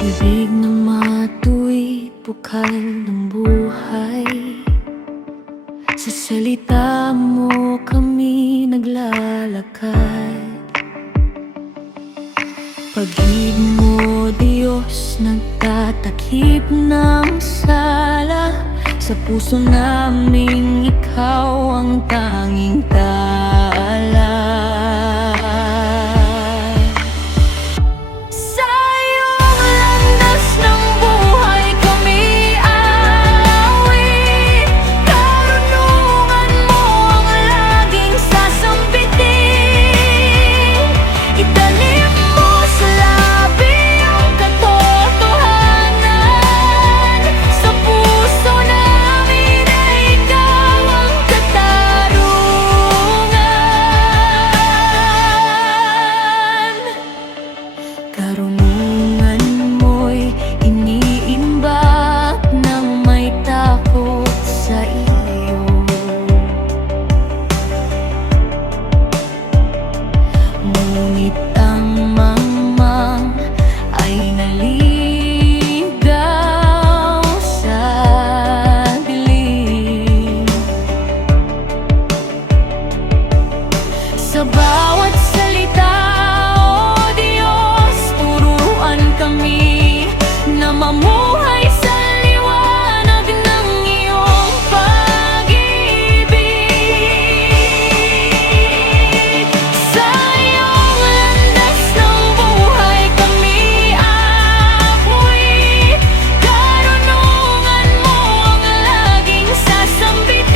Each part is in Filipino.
Bibig na matuwid, bukal ng buhay. Sa salita mo kami naglalakad. Pag-ibig mo, Diyos, nagtatakip ng sala. Sa puso naming ikaw ang tanging tala. Karunungan mo'y iniimbak ng may takot sa iyo. Ngunit ang mangmang ay naligaw sa dilim. Sa bawat salita, kami na mamuhay sa liwanag ng iyong pag-ibig. Sa iyong landas ng buhay kami aapoy. Karunungan mo ang laging sasambitin.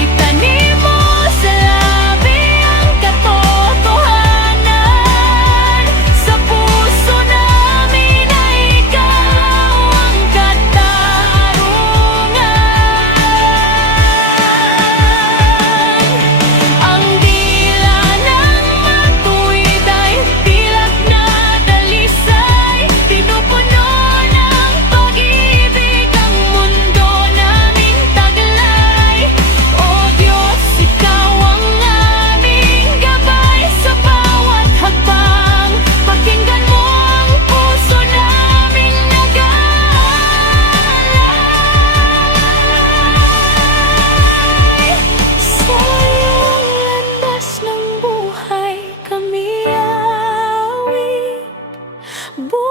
Itanim mo sa labi ang katotohanan. Buhay